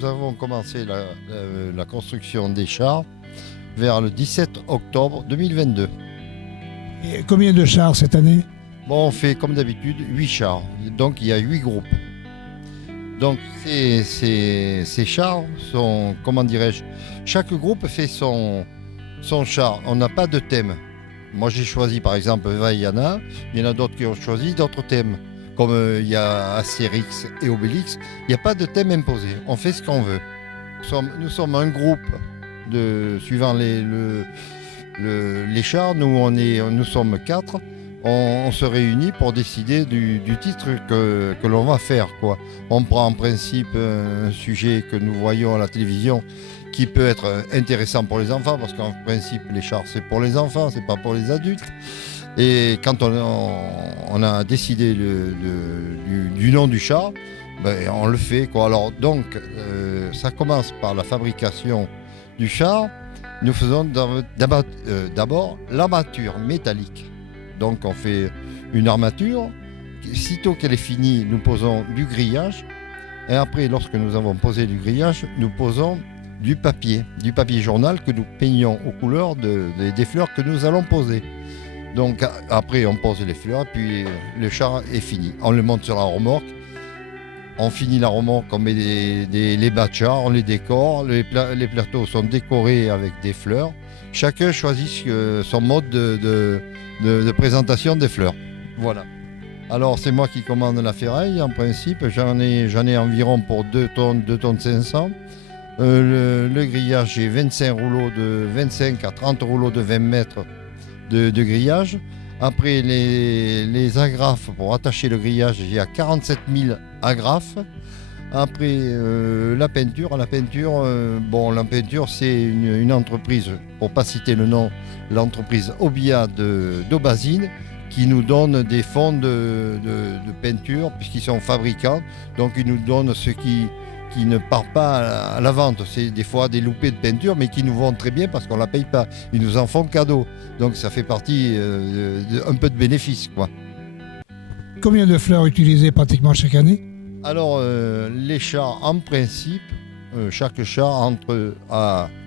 nous avons commencé la construction des chars vers le 17 octobre 2022. Et combien de chars cette année? Bon, on fait comme d'habitude 8 chars, donc il y a 8 groupes. Donc ces chars sont, comment dirais-je, chaque groupe fait son char, on n'a pas de thème. Moi j'ai choisi par exemple Vaiana, il y en a d'autres qui ont choisi d'autres thèmes. Comme il y a Astérix et Obélix, il n'y a pas de thème imposé, on fait ce qu'on veut. Nous sommes un groupe, suivant les chars, nous sommes 4. On se réunit pour décider du titre que l'on va faire, quoi. On prend en principe un sujet que nous voyons à la télévision qui peut être intéressant pour les enfants, parce qu'en principe les chars c'est pour les enfants, c'est pas pour les adultes. Et quand on a décidé du nom du char, ben, on le fait, quoi. Alors donc ça commence par la fabrication du char. Nous faisons d'abord l'armature métallique. Donc on fait une armature, sitôt qu'elle est finie, nous posons du grillage, et après, lorsque nous avons posé du grillage, nous posons du papier journal que nous peignons aux couleurs des fleurs que nous allons poser. Donc après, on pose les fleurs, puis le char est fini. On le monte sur la remorque, on finit la remorque, on met les bas de char, on les décore, les plateaux sont décorés avec des fleurs. Chacun choisit son mode de présentation des fleurs. Voilà. Alors c'est moi qui commande la ferraille en principe. J'en ai environ pour 2 tonnes 500. Le grillage, j'ai 25 à 30 rouleaux de 20 mètres de grillage. Après les agrafes pour attacher le grillage, j'ai à 47 000 agrafes. Après la peinture, la peinture c'est une entreprise, pour ne pas citer le nom, l'entreprise Obia d'Aubazine, qui nous donne des fonds de peinture puisqu'ils sont fabricants. Donc ils nous donnent ce qui ne part pas à la vente. C'est des fois des loupés de peinture, mais qui nous vont très bien parce qu'on ne la paye pas. Ils nous en font cadeau. Donc ça fait partie un peu de bénéfice, quoi. Combien de fleurs utilisées pratiquement chaque année? Alors, les chars, en principe, chaque char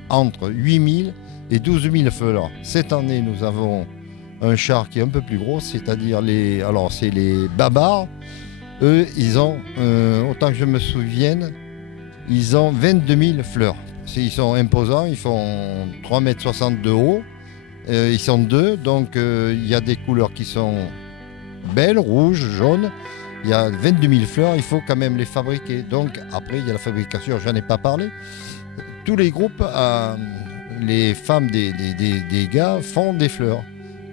entre 8 000 et 12 000 fleurs. Cette année, nous avons un char qui est un peu plus gros, c'est-à-dire c'est les Babar. Eux, ils ont, autant que je me souvienne, ils ont 22 000 fleurs. Ils sont imposants, ils font 3,60 m de haut. Ils sont 2, donc il y a des couleurs qui sont belles, rouges, jaunes. Il y a 22 000 fleurs, il faut quand même les fabriquer. Donc après, il y a la fabrication, j'en ai pas parlé. Tous les groupes, les femmes des gars font des fleurs.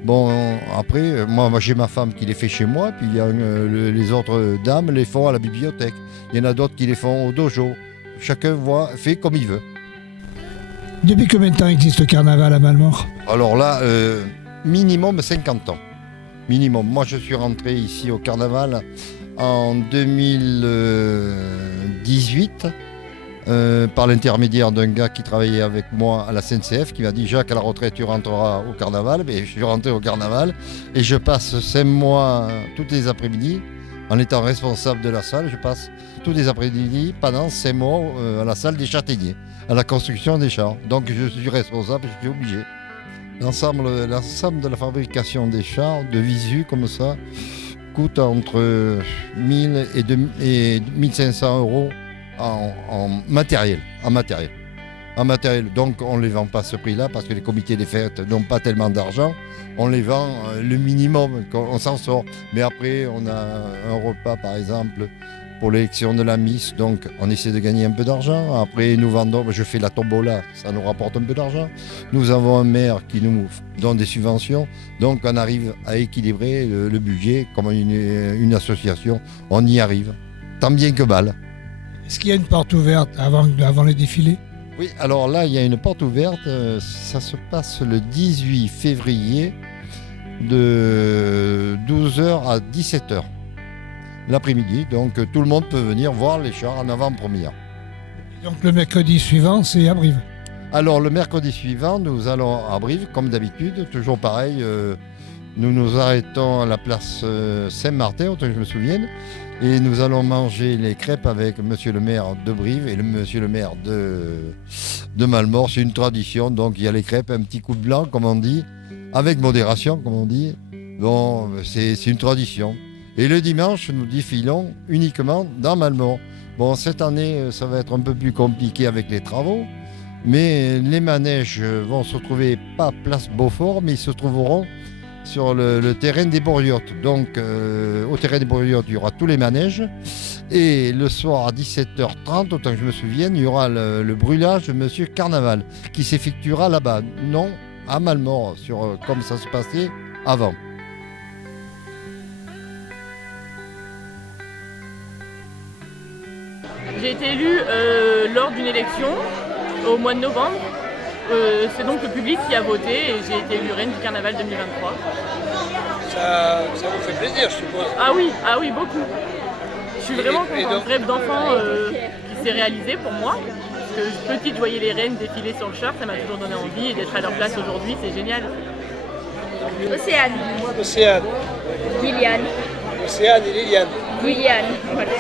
Bon, après, moi j'ai ma femme qui les fait chez moi, puis il y a les autres dames les font à la bibliothèque. Il y en a d'autres qui les font au dojo. Chacun fait comme il veut. Depuis combien de temps existe le carnaval à Malmort? Alors là, minimum 50 ans. Minimum. Moi, je suis rentré ici au carnaval en 2018 par l'intermédiaire d'un gars qui travaillait avec moi à la SNCF qui m'a dit: Jacques, à la retraite, tu rentreras au carnaval. Mais je suis rentré au carnaval et je passe 5 mois tous les après-midi en étant responsable de la salle. Je passe tous les après-midi pendant 5 mois à la salle des châtaigniers, à la construction des chars. Donc je suis responsable, je suis obligé. L'ensemble de la fabrication des chars, de visu comme ça, coûte entre 1000 et 1500 euros en matériel. Donc on ne les vend pas à ce prix-là parce que les comités des fêtes n'ont pas tellement d'argent. On les vend le minimum, on s'en sort. Mais après, on a un repas par exemple pour l'élection de la Miss, donc on essaie de gagner un peu d'argent. Après, nous vendons, je fais la tombola, ça nous rapporte un peu d'argent. Nous avons un maire qui nous donne des subventions, donc on arrive à équilibrer le budget comme une association. On y arrive, tant bien que mal. Est-ce qu'il y a une porte ouverte avant les défilés? Oui, alors là, il y a une porte ouverte. Ça se passe le 18 février de 12h à 17h. L'après-midi, donc tout le monde peut venir voir les chars en avant-première. Donc le mercredi suivant, c'est à Brive? Alors le mercredi suivant, nous allons à Brive, comme d'habitude, toujours pareil. Nous nous arrêtons à la place Saint-Martin, autant que je me souvienne. Et nous allons manger les crêpes avec monsieur le maire de Brive et monsieur le maire de Malmort. C'est une tradition, donc il y a les crêpes, un petit coup de blanc, comme on dit, avec modération, comme on dit. Bon, c'est une tradition. Et le dimanche, nous défilons uniquement dans Malmort. Bon, cette année, ça va être un peu plus compliqué avec les travaux, mais les manèges vont se retrouver pas place Beaufort, mais ils se trouveront sur le terrain des Bourriottes. Donc, au terrain des Bourriottes, il y aura tous les manèges. Et le soir à 17h30, autant que je me souvienne, il y aura le brûlage de Monsieur Carnaval, qui s'effectuera là-bas, non à Malmort, comme ça se passait avant. J'ai été élue lors d'une élection au mois de novembre. C'est donc le public qui a voté et j'ai été élue reine du carnaval 2023. Ça vous fait plaisir, je suppose. Ah oui, beaucoup. Je suis vraiment contente. Rêve d'enfant qui s'est réalisé pour moi. Parce que petite, je voyais les reines défiler sur le char, ça m'a toujours donné envie et d'être à leur place aujourd'hui, c'est génial. Océane. Océane. Liliane. Océane et Liliane. Liliane. Voilà.